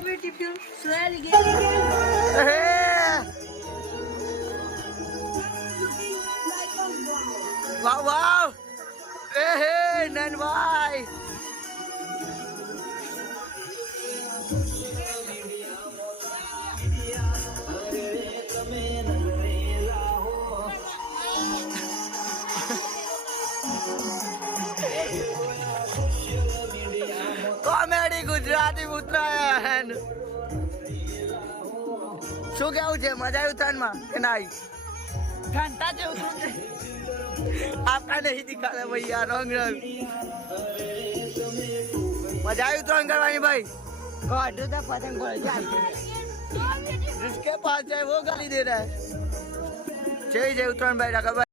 beautiful. Swell વાવ વાવ નનભાઈ comedy Gujarati Uttarayan શું કેવું છે મજા આવી ઉત્તરાયણમાં કે ના આવી घंटा जो आपका नहीं दिखा रहा भैया रंग रंग मजा आई उतरायण करवानी भाई गाड़ू तो पतंग बोल जाते जिसके पास जाए वो गाली दे रहा है चाहिए उतरायण भाई रखा